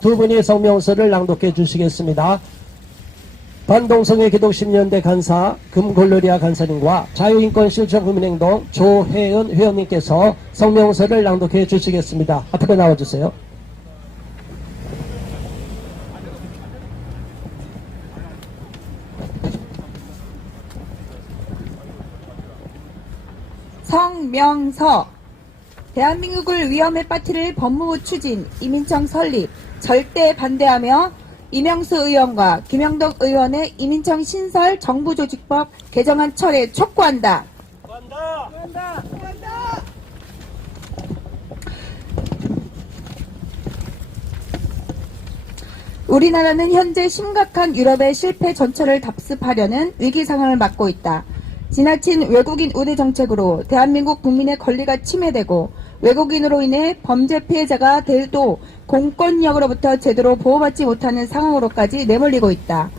두 분이 성명서를 낭독해 주시겠습니다. 반동성애 기독10년대 간사 금골로리아 간사님과 자유인권실천국민행동 조혜은 회원님께서 성명서를 낭독해 주시겠습니다. 앞으로 나와주세요. 성명서. 대한민국을 위험에 빠뜨릴 법무부 추진, 이민청 설립 절대 반대하며 이명수 의원과 김영덕 의원의 이민청 신설 정부조직법 개정안 철회 촉구한다. 우리나라는 현재 심각한 유럽의 실패 전철을 답습하려는 위기 상황을 맞고 있다. 지나친 외국인 우대 정책으로 대한민국 국민의 권리가 침해되고 외국인으로 인해 범죄 피해자가 돼도 공권력으로부터 제대로 보호받지 못하는 상황으로까지 내몰리고 있다.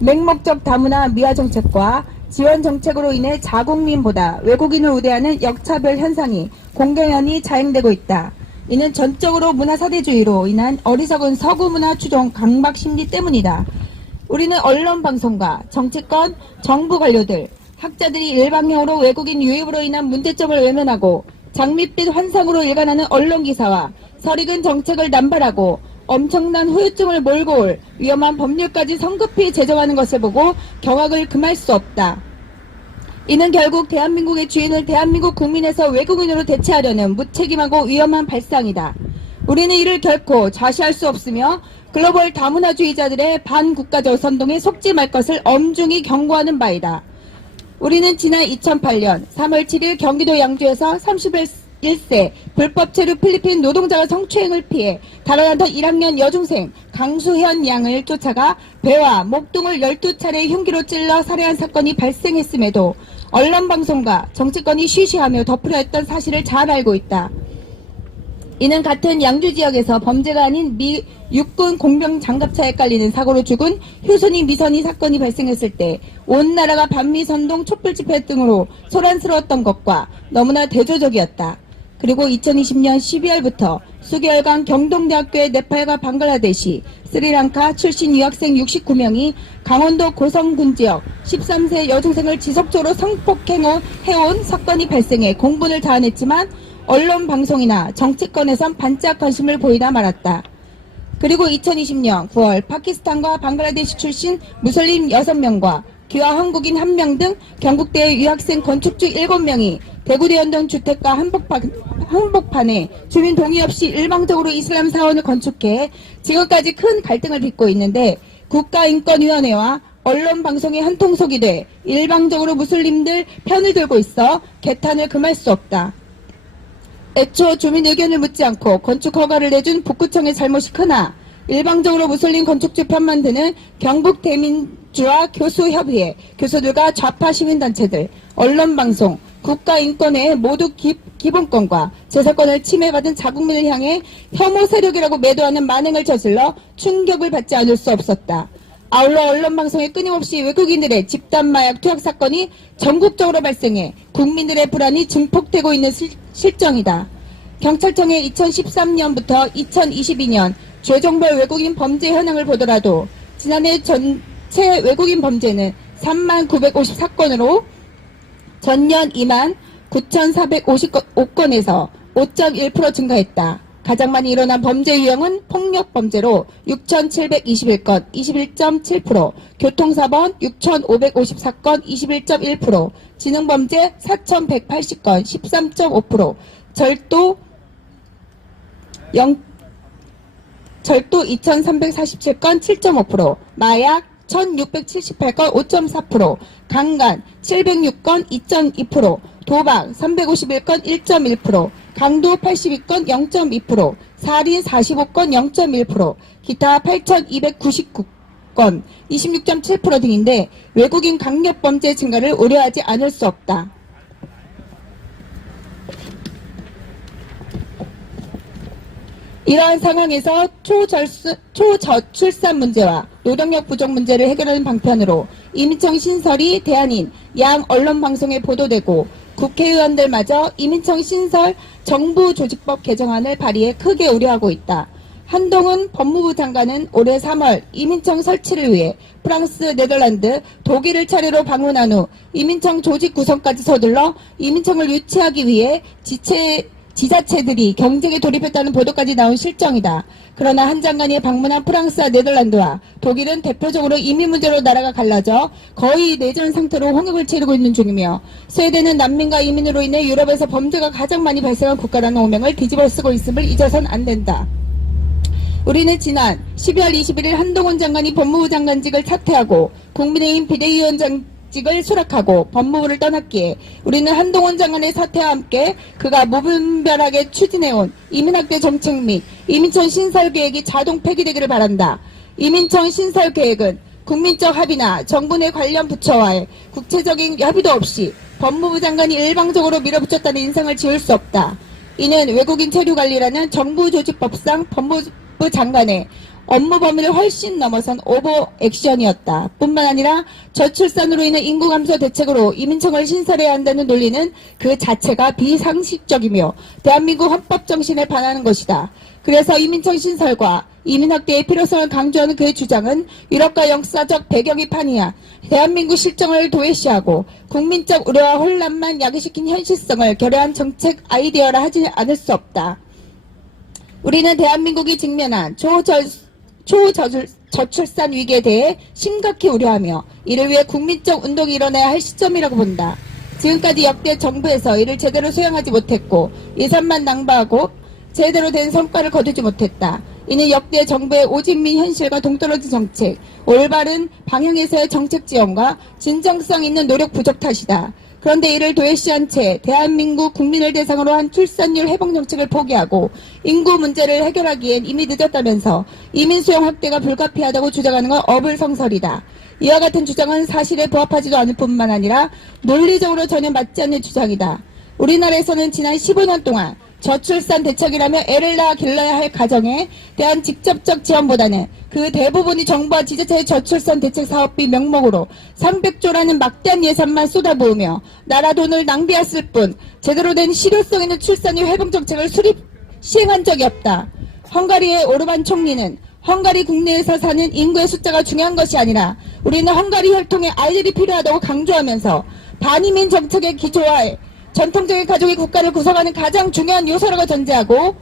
맹목적 다문화 미화 정책과 지원 정책으로 인해 자국민보다 외국인을 우대하는 역차별 현상이 공공연히 자행되고 있다. 이는 전적으로 문화사대주의로 인한 어리석은 서구문화 추종 강박 심리 때문이다. 우리는 언론 방송과 정치권, 정부 관료들, 학자들이 일방향으로 외국인 유입으로 인한 문제점을 외면하고 장밋빛 환상으로 일관하는 언론기사와 설익은 정책을 남발하고 엄청난 후유증을 몰고 올 위험한 법률까지 성급히 제정하는 것을 보고 경악을 금할 수 없다. 이는 결국 대한민국의 주인을 대한민국 국민에서 외국인으로 대체하려는 무책임하고 위험한 발상이다. 우리는 이를 결코 좌시할 수 없으며 글로벌 다문화주의자들의 반국가적 선동에 속지 말 것을 엄중히 경고하는 바이다. 우리는 지난 2008년 3월 7일 경기도 양주에서 31세 불법 체류 필리핀 노동자가 성추행을 피해 달아나던 1학년 여중생 강수현 양을 쫓아가 배와 목동을 12차례 흉기로 찔러 살해한 사건이 발생했음에도 언론방송과 정치권이 쉬쉬하며 덮으려 했던 사실을 잘 알고 있다. 이는 같은 양주 지역에서 범죄가 아닌 미 육군 공병 장갑차에 깔리는 사고로 죽은 효순이 미선이 사건이 발생했을 때 온 나라가 반미선동 촛불집회 등으로 소란스러웠던 것과 너무나 대조적이었다. 그리고 2020년 12월부터 수개월간 경동대학교의 네팔과 방글라데시, 스리랑카 출신 유학생 69명이 강원도 고성군 지역 13세 여중생을 지속적으로 성폭행해온 사건이 발생해 공분을 자아냈지만 언론 방송이나 정치권에선 반짝 관심을 보이다 말았다. 그리고 2020년 9월 파키스탄과 방글라데시 출신 무슬림 6명과 귀화 한국인 1명 등 경북대 유학생 건축주 7명이 대구대연동 주택가 한복판에 주민 동의 없이 일방적으로 이슬람 사원을 건축해 지금까지 큰 갈등을 빚고 있는데 국가인권위원회와 언론방송이 한통속이 돼 일방적으로 무슬림들 편을 들고 있어 개탄을 금할 수 없다. 애초 주민 의견을 묻지 않고 건축 허가를 내준 북구청의 잘못이 크나 일방적으로 무슬림 건축주 편만 드는 경북 대민주화 교수협의회, 교수들과 좌파 시민단체들, 언론방송, 국가인권회 모두 기본권과 재산권을 침해받은 자국민을 향해 혐오 세력이라고 매도하는 만행을 저질러 충격을 받지 않을 수 없었다. 아울러 언론방송에 끊임없이 외국인들의 집단마약 투약 사건이 전국적으로 발생해 국민들의 불안이 증폭되고 있는 실정이다. 경찰청의 2013년부터 2022년 죄종별 외국인 범죄 현황을 보더라도 지난해 전체 외국인 범죄는 3954건으로 전년 29,455건에서 5.1% 증가했다. 가장 많이 일어난 범죄 유형은 폭력범죄로 6,721건, 21.7%, 교통사범 6,554건, 21.1%, 지능범죄 4,180건, 13.5%, 절도 2,347건, 7.5%, 마약 1,678건, 5.4%, 강간 706건, 2.2%, 도박 351건, 1.1%, 강도 82건, 0.2%, 살인 45건, 0.1%, 기타 8,299건, 26.7% 등인데 외국인 강력범죄 증가를 우려하지 않을 수 없다. 이러한 상황에서 초저출산 문제와 노동력 부족 문제를 해결하는 방편으로 이민청 신설이 대안인 양 언론방송에 보도되고 국회의원들마저 이민청 신설 정부조직법 개정안을 발의해 크게 우려하고 있다. 한동훈 법무부 장관은 올해 3월 이민청 설치를 위해 프랑스, 네덜란드, 독일을 차례로 방문한 후 이민청 조직 구성까지 서둘러 이민청을 유치하기 위해 지자체들이 경쟁에 돌입했다는 보도까지 나온 실정이다. 그러나 한 장관이 방문한 프랑스와 네덜란드와 독일은 대표적으로 이민 문제로 나라가 갈라져 거의 내전 상태로 홍역을 치르고 있는 중이며, 스웨덴은 난민과 이민으로 인해 유럽에서 범죄가 가장 많이 발생한 국가라는 오명을 뒤집어 쓰고 있음을 잊어선 안 된다. 우리는 지난 12월 21일 한동훈 장관이 법무부 장관직을 사퇴하고 국민의힘 비대위원장직을 수락하고 법무부를 떠났기에 우리는 한동훈 장관의 사퇴와 함께 그가 무분별하게 추진해온 이민학대 정책 및 이민청 신설계획이 자동 폐기되기를 바란다. 이민청 신설계획은 국민적 합의나 정부 내 관련 부처와의 국체적인 협의도 없이 법무부 장관이 일방적으로 밀어붙였다는 인상을 지울 수 없다. 이는 외국인 체류 관리라는 정부 조직법상 법무부 장관의 업무 범위를 훨씬 넘어선 오버 액션이었다. 뿐만 아니라 저출산으로 인한 인구 감소 대책으로 이민청을 신설해야 한다는 논리는 그 자체가 비상식적이며 대한민국 헌법 정신에 반하는 것이다. 그래서 이민청 신설과 이민학대의 필요성을 강조하는 그의 주장은 유럽과 역사적 배경이 판이야 대한민국 실정을 도외시하고 국민적 우려와 혼란만 야기시킨 현실성을 결여한 정책 아이디어라 하지 않을 수 없다. 우리는 대한민국이 직면한 초저출산 위기에 대해 심각히 우려하며 이를 위해 국민적 운동이 일어나야 할 시점이라고 본다. 지금까지 역대 정부에서 이를 제대로 수행하지 못했고 예산만 낭비하고 제대로 된 성과를 거두지 못했다. 이는 역대 정부의 오진민 현실과 동떨어진 정책, 올바른 방향에서의 정책 지원과 진정성 있는 노력 부족 탓이다. 그런데 이를 도외시한 채 대한민국 국민을 대상으로 한 출산율 회복 정책을 포기하고 인구 문제를 해결하기엔 이미 늦었다면서 이민 수용 확대가 불가피하다고 주장하는 건 어불성설이다. 이와 같은 주장은 사실에 부합하지도 않을 뿐만 아니라 논리적으로 전혀 맞지 않는 주장이다. 우리나라에서는 지난 15년 동안 저출산 대책이라며 애를 낳아 길러야 할 가정에 대한 직접적 지원보다는 그 대부분이 정부와 지자체의 저출산 대책 사업비 명목으로 300조라는 막대한 예산만 쏟아부으며 나라 돈을 낭비했을 뿐 제대로 된 실효성 있는 출산율 회복 정책을 시행한 적이 없다. 헝가리의 오르반 총리는 헝가리 국내에서 사는 인구의 숫자가 중요한 것이 아니라 우리는 헝가리 혈통의 아이들이 필요하다고 강조하면서 반이민 정책의 기초화에 전통적인 가족이 국가를 구성하는 가장 중요한 요소라고 전제하고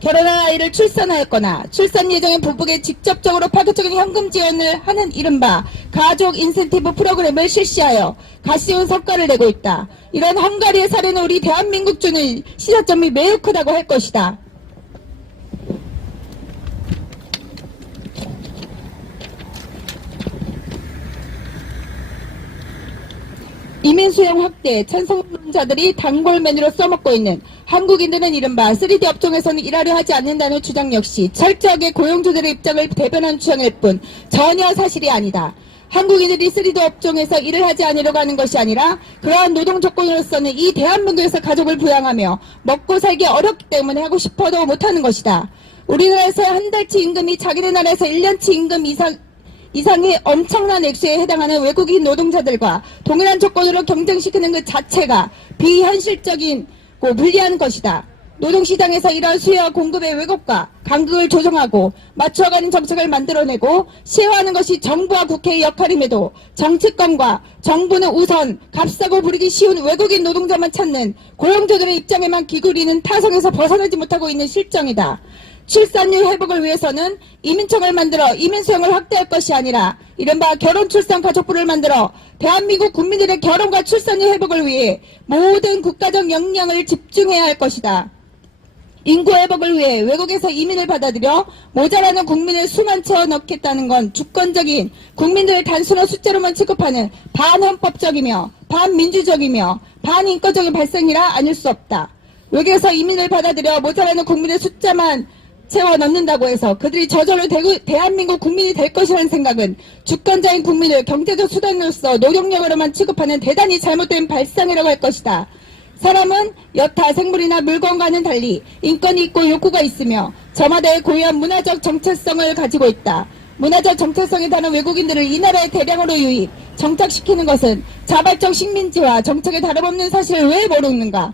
결혼한 아이를 출산하였거나 출산 예정인 부부에게 직접적으로 파격적인 현금 지원을 하는 이른바 가족 인센티브 프로그램을 실시하여 가시운 성과를 내고 있다. 이런 헝가리의 사례는 우리 대한민국 주는 시사점이 매우 크다고 할 것이다. 이민 수용 확대에 찬성자들이 단골 메뉴로 써먹고 있는 한국인들은 이른바 3D 업종에서는 일하려 하지 않는다는 주장 역시 철저하게 고용주들의 입장을 대변한 주장일 뿐 전혀 사실이 아니다. 한국인들이 3D 업종에서 일을 하지 않으려고 하는 것이 아니라 그러한 노동 조건으로서는 이 대한민국에서 가족을 부양하며 먹고 살기 어렵기 때문에 하고 싶어도 못하는 것이다. 우리나라에서 한 달치 임금이 자기네 나라에서 1년치 임금 이상의 엄청난 액수에 해당하는 외국인 노동자들과 동일한 조건으로 경쟁시키는 것 자체가 비현실적이고 불리한 것이다. 노동시장에서 이러한 수요와 공급의 왜곡과 간극을 조정하고 맞춰가는 정책을 만들어내고 시행하는 것이 정부와 국회의 역할임에도 정치권과 정부는 우선 값싸고 부리기 쉬운 외국인 노동자만 찾는 고용주들의 입장에만 기울이는 타성에서 벗어나지 못하고 있는 실정이다. 출산율 회복을 위해서는 이민청을 만들어 이민 수용을 확대할 것이 아니라 이른바 결혼출산가족부를 만들어 대한민국 국민들의 결혼과 출산율 회복을 위해 모든 국가적 역량을 집중해야 할 것이다. 인구 회복을 위해 외국에서 이민을 받아들여 모자라는 국민을 수만 채워 넣겠다는 건 주권적인 국민들을 단순한 숫자로만 취급하는 반헌법적이며 반민주적이며 반인권적인 발상이라 아닐 수 없다. 외국에서 이민을 받아들여 모자라는 국민의 숫자만 채워 넣는다고 해서 그들이 저절로 대한민국 국민이 될 것이라는 생각은 주권자인 국민을 경제적 수단으로서 노동력으로만 취급하는 대단히 잘못된 발상이라고 할 것이다. 사람은 여타 생물이나 물건과는 달리 인권이 있고 욕구가 있으며 저마다의 고유한 문화적 정체성을 가지고 있다. 문화적 정체성에 다른 외국인들을 이 나라에 대량으로 유입, 정착시키는 것은 자발적 식민지와 정책에 다름없는 사실을 왜 모르는가?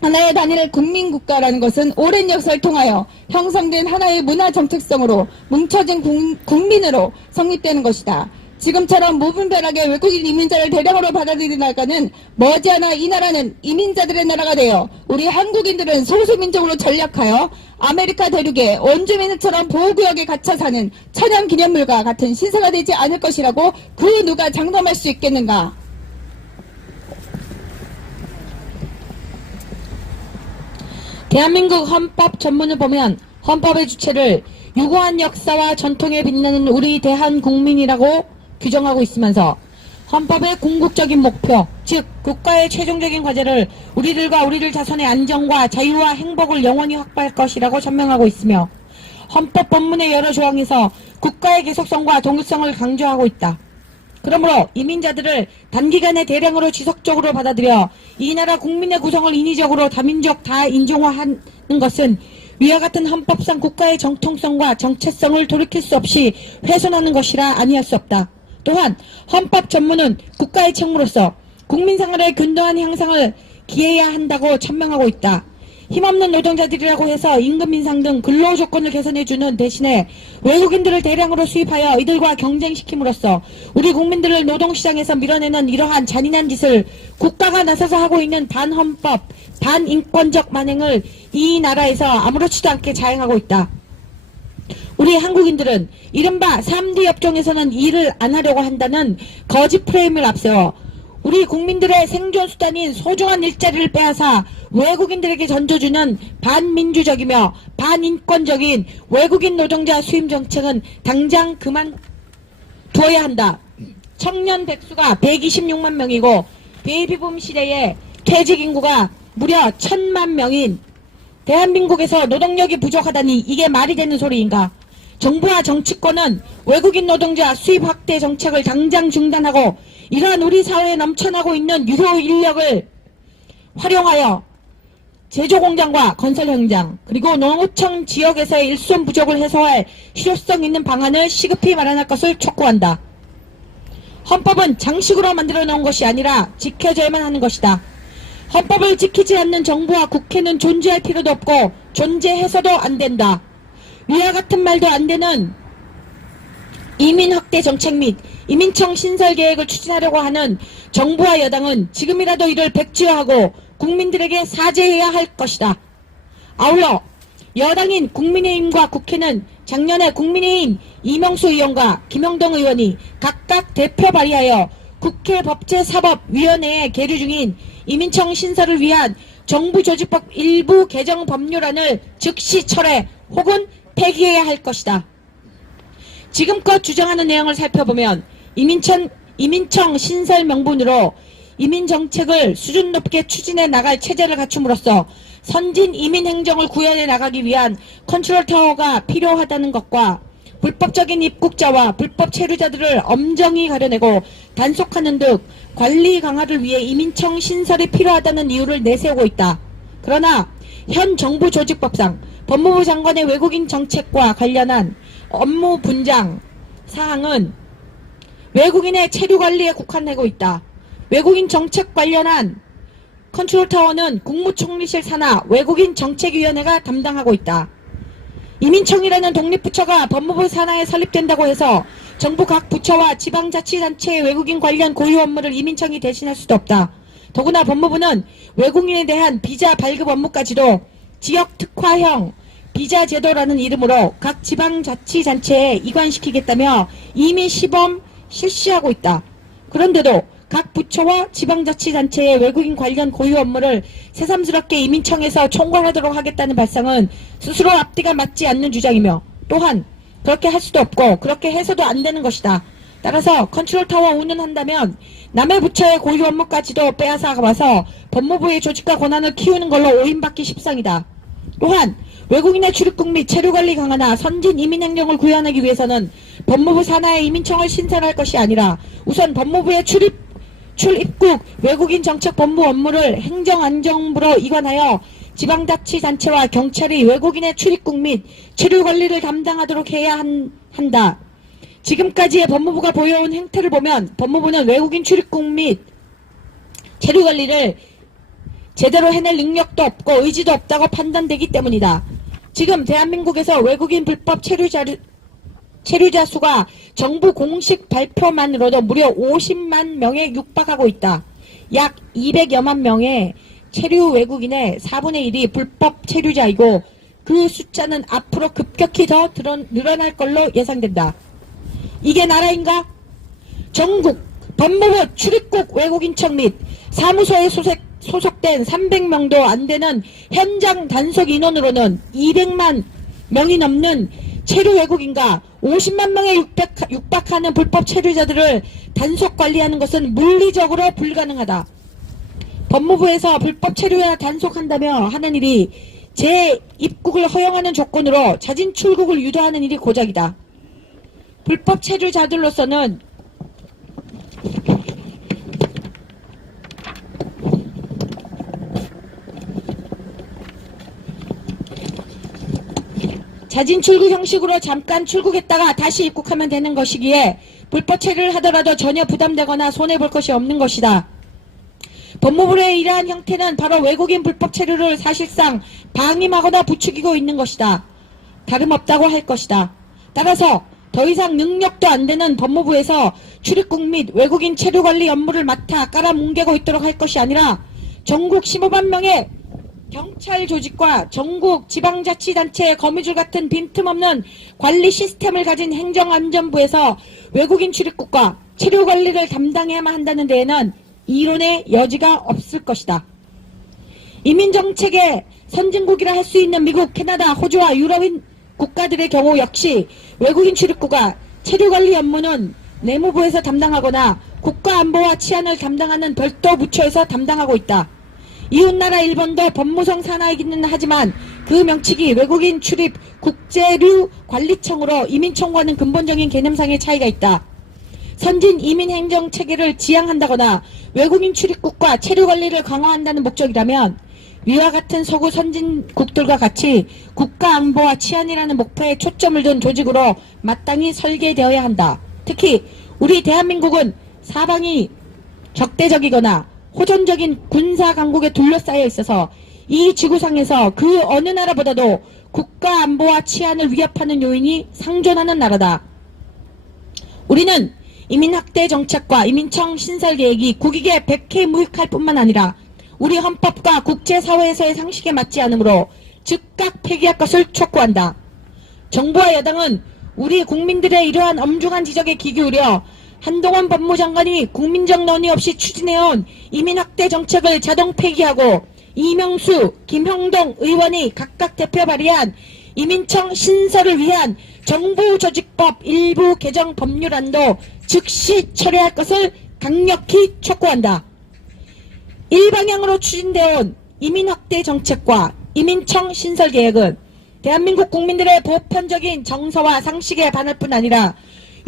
하나의 단일 국민국가라는 것은 오랜 역사를 통하여 형성된 하나의 문화 정체성으로 뭉쳐진 국민으로 성립되는 것이다. 지금처럼 무분별하게 외국인 이민자를 대량으로 받아들이는 나라는 머지않아 이 나라는 이민자들의 나라가 되어 우리 한국인들은 소수민족으로 전락하여 아메리카 대륙의 원주민들처럼 보호구역에 갇혀 사는 천연기념물과 같은 신세가 되지 않을 것이라고 그 누가 장담할 수 있겠는가? 대한민국 헌법 전문을 보면 헌법의 주체를 유구한 역사와 전통에 빛나는 우리 대한국민이라고 규정하고 있으면서 헌법의 궁극적인 목표, 즉 국가의 최종적인 과제를 우리들과 우리들 자손의 안정과 자유와 행복을 영원히 확보할 것이라고 전명하고 있으며 헌법 본문의 여러 조항에서 국가의 계속성과 동일성을 강조하고 있다. 그러므로 이민자들을 단기간에 대량으로 지속적으로 받아들여 이 나라 국민의 구성을 인위적으로 다민족 다인종화하는 것은 위와 같은 헌법상 국가의 정통성과 정체성을 돌이킬 수 없이 훼손하는 것이라 아니할 수 없다. 또한 헌법 전문은 국가의 책무로서 국민 생활의 균등한 향상을 기해야 한다고 천명하고 있다. 힘없는 노동자들이라고 해서 임금 인상 등 근로 조건을 개선해주는 대신에 외국인들을 대량으로 수입하여 이들과 경쟁시킴으로써 우리 국민들을 노동시장에서 밀어내는 이러한 잔인한 짓을 국가가 나서서 하고 있는 반헌법, 반인권적 만행을 이 나라에서 아무렇지도 않게 자행하고 있다. 우리 한국인들은 이른바 3D 업종에서는 일을 안 하려고 한다는 거짓 프레임을 앞세워 우리 국민들의 생존 수단인 소중한 일자리를 빼앗아 외국인들에게 던져주는 반민주적이며 반인권적인 외국인 노동자 수임 정책은 당장 그만두어야 한다. 청년 백수가 126만 명이고 베이비붐 시대에 퇴직 인구가 무려 1000만 명인 대한민국에서 노동력이 부족하다니 이게 말이 되는 소리인가? 정부와 정치권은 외국인 노동자 수입 확대 정책을 당장 중단하고 이러한 우리 사회에 넘쳐나고 있는 유효 인력을 활용하여 제조공장과 건설 현장 그리고 농어촌 지역에서의 일손 부족을 해소할 실효성 있는 방안을 시급히 마련할 것을 촉구한다. 헌법은 장식으로 만들어 놓은 것이 아니라 지켜져야만 하는 것이다. 헌법을 지키지 않는 정부와 국회는 존재할 필요도 없고 존재해서도 안 된다. 위와 같은 말도 안 되는 이민 확대 정책 및 이민청 신설 계획을 추진하려고 하는 정부와 여당은 지금이라도 이를 백지화하고 국민들에게 사죄해야 할 것이다. 아울러 여당인 국민의힘과 국회는 작년에 국민의힘 이명수 의원과 김영동 의원이 각각 대표 발의하여 국회 법제사법위원회에 계류 중인 이민청 신설을 위한 정부조직법 일부 개정 법률안을 즉시 철회 혹은 폐기해야 할 것이다. 지금껏 주장하는 내용을 살펴보면 이민청 신설 명분으로 이민정책을 수준 높게 추진해 나갈 체제를 갖춤으로써 선진 이민행정을 구현해 나가기 위한 컨트롤타워가 필요하다는 것과 불법적인 입국자와 불법 체류자들을 엄정히 가려내고 단속하는 등 관리 강화를 위해 이민청 신설이 필요하다는 이유를 내세우고 있다. 그러나 현 정부 조직법상 법무부 장관의 외국인 정책과 관련한 업무 분장 사항은 외국인의 체류 관리에 국한되고 있다. 외국인 정책 관련한 컨트롤타워는 국무총리실 산하 외국인 정책위원회가 담당하고 있다. 이민청이라는 독립부처가 법무부 산하에 설립된다고 해서 정부 각 부처와 지방자치단체의 외국인 관련 고유 업무를 이민청이 대신할 수도 없다. 더구나 법무부는 외국인에 대한 비자 발급 업무까지도 지역특화형 비자제도라는 이름으로 각 지방자치단체에 이관시키겠다며 이미 시범 실시하고 있다. 그런데도 각 부처와 지방자치단체의 외국인 관련 고유 업무를 새삼스럽게 이민청에서 총괄하도록 하겠다는 발상은 스스로 앞뒤가 맞지 않는 주장이며 또한 그렇게 할 수도 없고 그렇게 해서도 안 되는 것이다. 따라서 컨트롤타워 운운한다면 남의 부처의 고유 업무까지도 빼앗아 와서 법무부의 조직과 권한을 키우는 걸로 오인받기 십상이다. 또한 외국인의 출입국 및 체류관리 강화나 선진 이민행정을 구현하기 위해서는 법무부 산하의 이민청을 신설할 것이 아니라 우선 법무부의 출입국 외국인 정책 본부 업무를 행정안정부로 이관하여 지방자치단체와 경찰이 외국인의 출입국 및 체류관리를 담당하도록 해야 한다. 지금까지의 법무부가 보여온 행태를 보면 법무부는 외국인 출입국 및 체류관리를 제대로 해낼 능력도 없고 의지도 없다고 판단되기 때문이다. 지금 대한민국에서 외국인 불법 체류자 수가 정부 공식 발표만으로도 무려 50만 명에 육박하고 있다. 약 200여만 명의 체류 외국인의 4분의 1이 불법 체류자이고 그 숫자는 앞으로 급격히 더 늘어날 걸로 예상된다. 이게 나라인가? 전국 법무부 출입국 외국인청 및 사무소에 소속된 300명도 안 되는 현장 단속 인원으로는 200만 명이 넘는 체류 외국인과 50만 명에 육박하는 불법 체류자들을 단속 관리하는 것은 물리적으로 불가능하다. 법무부에서 불법 체류자 단속한다며 하는 일이 재입국을 허용하는 조건으로 자진 출국을 유도하는 일이 고작이다. 불법 체류자들로서는 자진 출국 형식으로 잠깐 출국했다가 다시 입국하면 되는 것이기에 불법 체류를 하더라도 전혀 부담되거나 손해볼 것이 없는 것이다. 법무부의 이러한 형태는 바로 외국인 불법 체류를 사실상 방임하거나 부추기고 있는 것이다. 다름없다고 할 것이다. 따라서 더 이상 능력도 안 되는 법무부에서 출입국 및 외국인 체류 관리 업무를 맡아 깔아뭉개고 있도록 할 것이 아니라 전국 15만 명의 경찰 조직과 전국 지방자치단체의 거미줄 같은 빈틈없는 관리 시스템을 가진 행정안전부에서 외국인 출입국과 체류 관리를 담당해야만 한다는 데에는 이론의 여지가 없을 것이다. 이민정책의 선진국이라 할 수 있는 미국, 캐나다, 호주와 유럽인 국가들의 경우 역시 외국인 출입국과 체류 관리 업무는 내무부에서 담당하거나 국가안보와 치안을 담당하는 별도 부처에서 담당하고 있다. 이웃나라 일본도 법무성 산하이기는 하지만 그 명칭이 외국인 출입 국제류 관리청으로 이민청과는 근본적인 개념상의 차이가 있다. 선진 이민 행정 체계를 지향한다거나 외국인 출입국과 체류 관리를 강화한다는 목적이라면 위와 같은 서구 선진국들과 같이 국가 안보와 치안이라는 목표에 초점을 둔 조직으로 마땅히 설계되어야 한다. 특히 우리 대한민국은 사방이 적대적이거나 호전적인 군사 강국에 둘러싸여 있어서 이 지구상에서 그 어느 나라보다도 국가 안보와 치안을 위협하는 요인이 상존하는 나라다. 우리는 이민학대 정책과 이민청 신설 계획이 국익에 백해무익할 뿐만 아니라 우리 헌법과 국제사회에서의 상식에 맞지 않으므로 즉각 폐기할 것을 촉구한다. 정부와 여당은 우리 국민들의 이러한 엄중한 지적에 귀 기울여 한동훈 법무장관이 국민적 논의 없이 추진해온 이민학대 정책을 자동 폐기하고 이명수, 김형동 의원이 각각 대표 발의한 이민청 신설을 위한 정부조직법 일부 개정 법률안도 즉시 철회할 것을 강력히 촉구한다. 일방향으로 추진되어온 이민학대 정책과 이민청 신설 계획은 대한민국 국민들의 보편적인 정서와 상식에 반할 뿐 아니라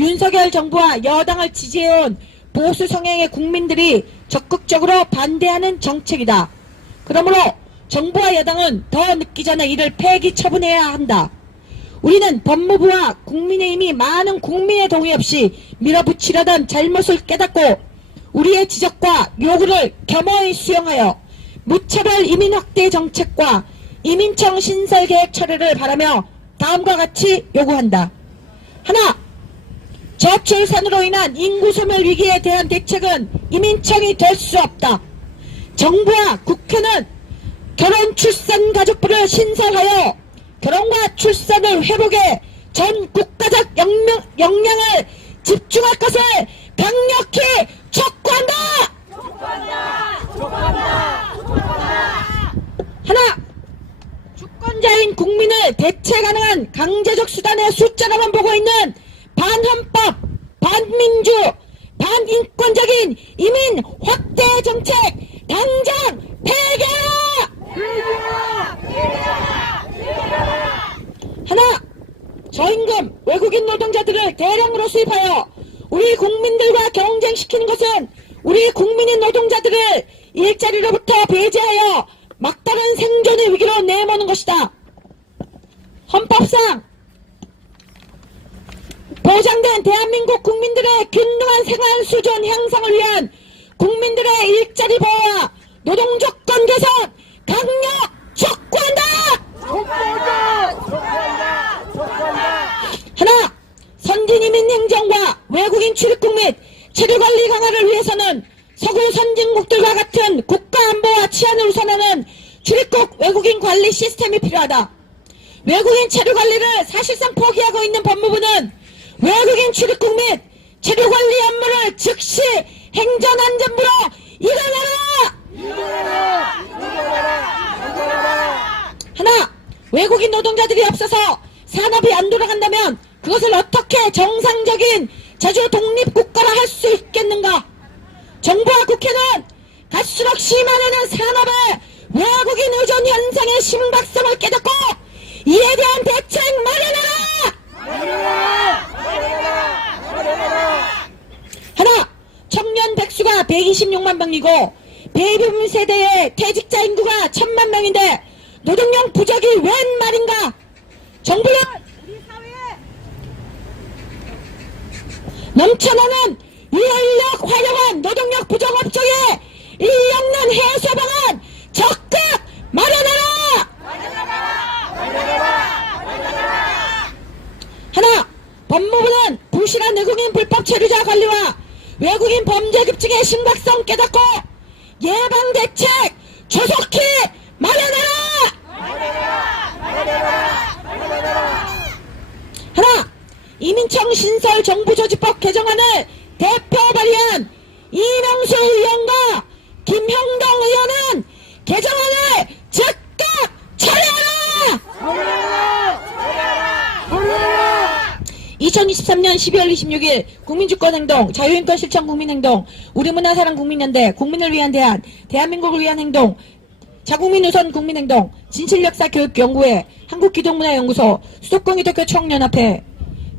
윤석열 정부와 여당을 지지해온 보수 성향의 국민들이 적극적으로 반대하는 정책이다. 그러므로 정부와 여당은 더 늦기 전에 이를 폐기 처분해야 한다. 우리는 법무부와 국민의힘이 많은 국민의 동의 없이 밀어붙이려던 잘못을 깨닫고 우리의 지적과 요구를 겸허히 수용하여 무차별 이민확대 정책과 이민청 신설계획 철회를 바라며 다음과 같이 요구한다. 하나, 저출산으로 인한 인구 소멸 위기에 대한 대책은 이민청이 될 수 없다. 정부와 국회는 결혼 출산 가족부를 신설하여 결혼과 출산을 회복해 전 국가적 역량을 집중할 것을 강력히 촉구한다. 하나, 주권자인 국민을 대체 가능한 강제적 수단의 숫자로만 보고 있는 반헌법, 반민주, 반인권적인 이민 확대 정책 당장 폐기하라! 하나, 저임금 외국인 노동자들을 대량으로 수입하여 우리 국민들과 경쟁시키는 것은 우리 국민인 노동자들을 일자리로부터 배제하여 막다른 생존의 위기로 내모는 것이다. 헌법상 보장된 대한민국 국민들의 균등한 생활 수준 향상을 위한 국민들의 일자리 보호와 노동조건 개선 강력 촉구한다. 하나, 선진이민 행정과 외국인 출입국 및 체류관리 강화를 위해서는 서구 선진국들과 같은 국가안보와 치안을 우선하는 출입국 외국인 관리 시스템이 필요하다. 외국인 체류관리를 사실상 포기하고 있는 법무부는 외국인 출입국 및 체류관리 업무를 즉시 행정안전부로 일어나라! 하나, 외국인 노동자들이 없어서 산업이 안 돌아간다면 그것을 어떻게 정상적인 제주 독립국가라 할 수 있겠는가? 정부와 국회는 갈수록 심화되는 산업의 외국인 의존 현상의 심각성을 깨닫고 이에 대한 대책 마련하라! 하나, 청년 백수가 126만 명이고 베이비붐 세대의 퇴직자 인구가 1000만 명인데 노동력 부족이 웬 말인가? 정부는 우리 사회에 넘쳐나는 유연력 활용한 노동력 부족 업종의 인력난 해소 방안 적극 마련하라! 하나, 법무부는 부실한 외국인 불법 체류자 관리와 외국인 범죄 급증의 심각성 깨닫고 예방 대책 조속히 마련하라! 하나, 이민청 신설 정부조직법 개정안을 대표 발의한 이명수 의원과 김형동 의원은 개정안을 즉각 처리하라! 2023년 12월 26일 국민주권행동, 자유인권실천 국민행동, 우리문화사랑 국민연대, 국민을 위한 대안, 대한민국을 위한 행동, 자국민우선 국민행동, 진실역사교육연구회, 한국기독문화연구소, 수도권기독교 총연합회,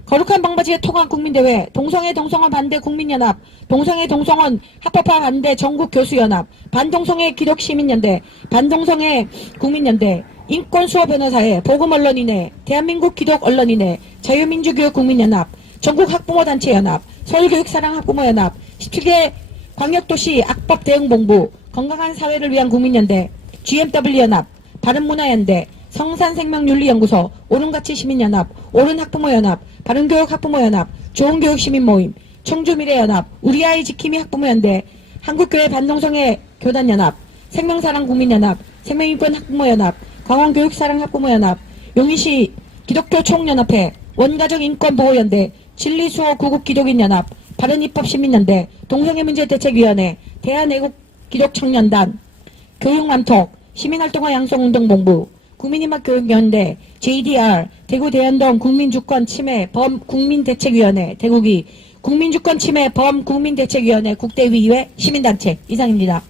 거룩한 방바지의 통합 국민대회, 동성애 동성원 반대 국민연합, 동성애 동성원 합법화 반대 전국교수연합, 반동성애 기독시민연대, 반동성애 국민연대, 인권수호변호사회, 복음언론인회, 대한민국 기독언론인회, 자유민주교육 국민연합, 전국학부모단체연합, 서울교육사랑학부모연합, 17개 광역도시 악법대응본부, 건강한 사회를 위한 국민연대, GMW연합, 바른문화연대, 성산생명윤리연구소, 옳은가치 시민연합, 옳은학부모연합, 바른교육학부모연합, 좋은교육시민모임, 청주미래연합, 우리아이 지킴이 학부모연대, 한국교회 반동성애 교단연합, 생명사랑국민연합, 생명인권학부모연합, 강원교육사랑학부모연합, 용인시 기독교 총연합회, 원가족인권보호연대, 진리수호 구국기독인연합, 바른입법시민연대, 동성애문제대책위원회, 대한애국기독청년단, 교육만톡, 시민활동화 양성운동본부, 국민인막교육연대, JDR, 대구대연동 국민주권침해 범국민대책위원회, 대구기, 국민주권침해 범국민대책위원회 국대위의 시민단체 이상입니다.